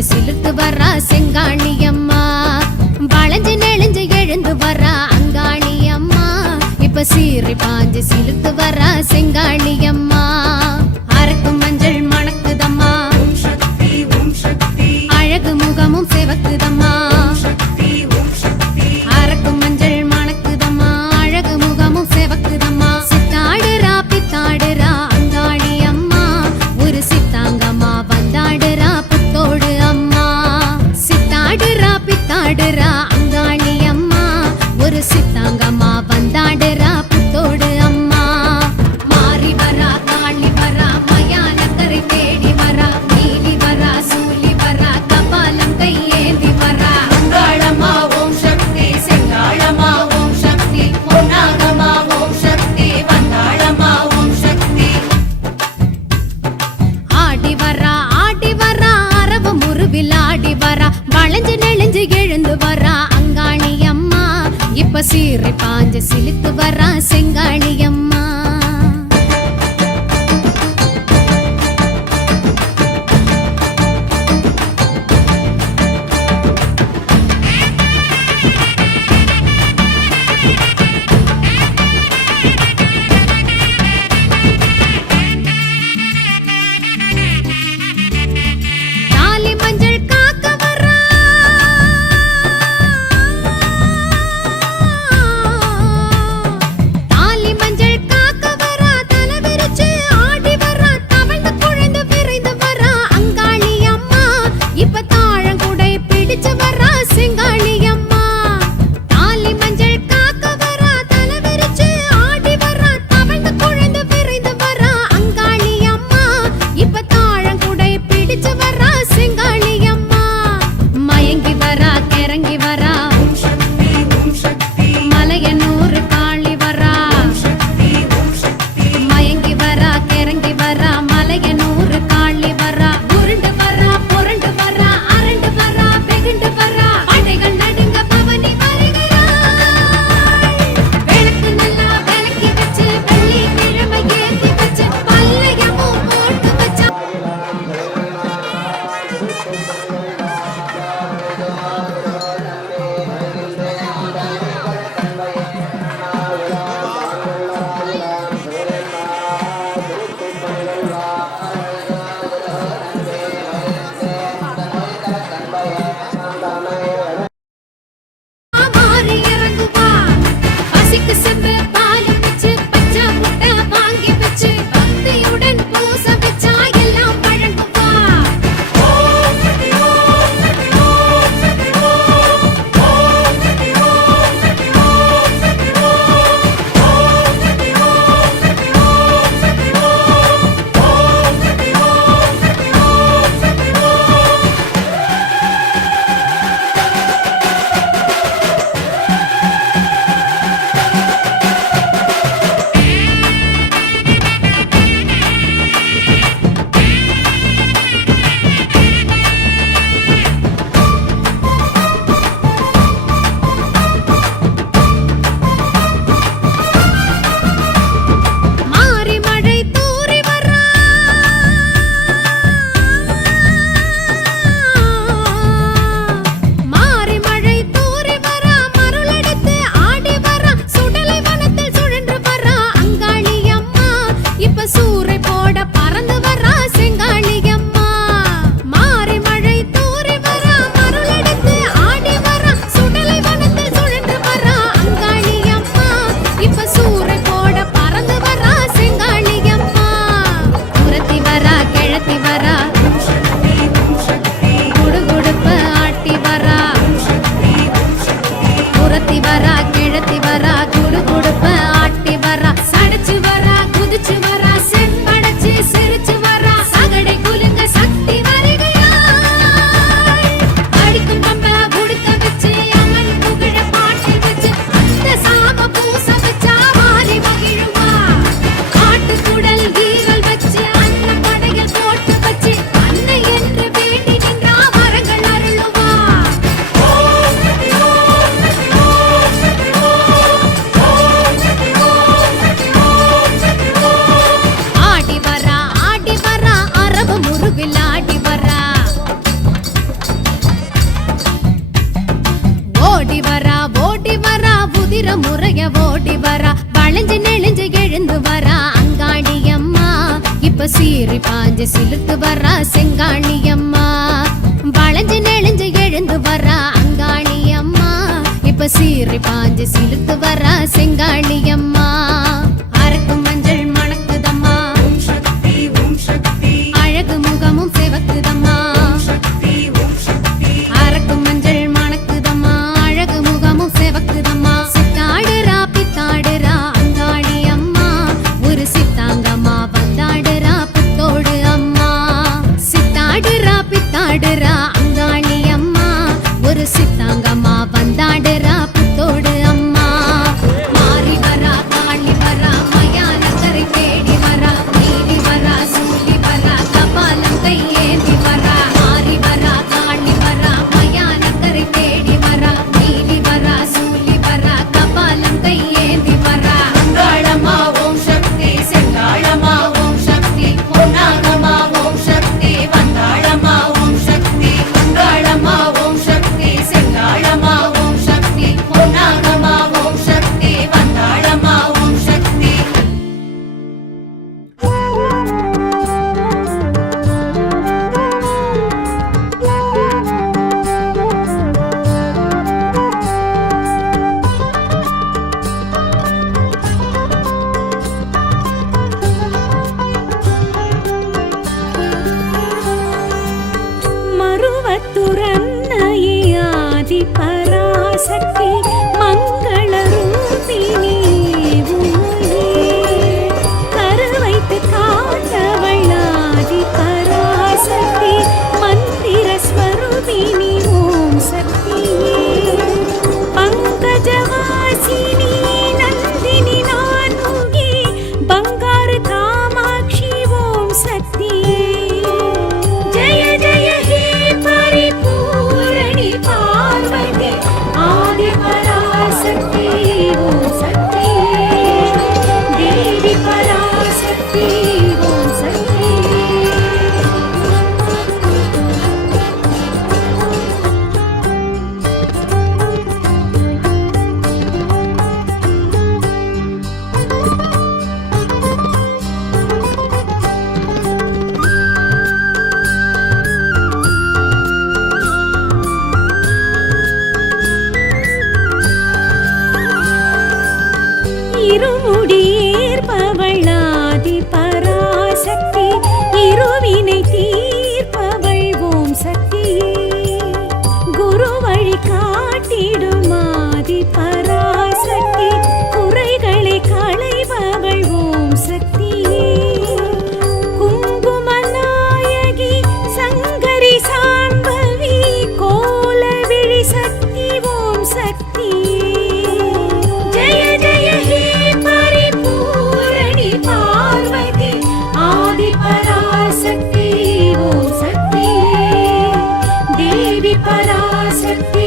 நெளிஞ்சு சிலுத்து வர்றா செங்காணி அம்மா வளைஞ்சு நெளிஞ்சு எழுந்து வர்றா அங்காணி அம்மா இப்ப சீறி பாஞ்சு சிலுத்து வர்றா செங்காணி அம்மா அலைஞ்சு எழுந்து வரா அங்காணி அம்மா இப்ப சீரை பாஞ்சு சிலித்து வரா செங்காளி அம்மா வந்தானே மாறி இறங்குவான் பசிக்கு சென்று சிலுப்ப சீறி பாஞ்சு சிலுத்து வர்றா செங்காணி அம்மா வளைஞ்சு நெளிஞ்சு எழுந்து வர்றா அங்காணி அம்மா இப்ப சீறி பாஞ்சு சிலுத்து வர்றா செங்காணி அம்மா Thank you.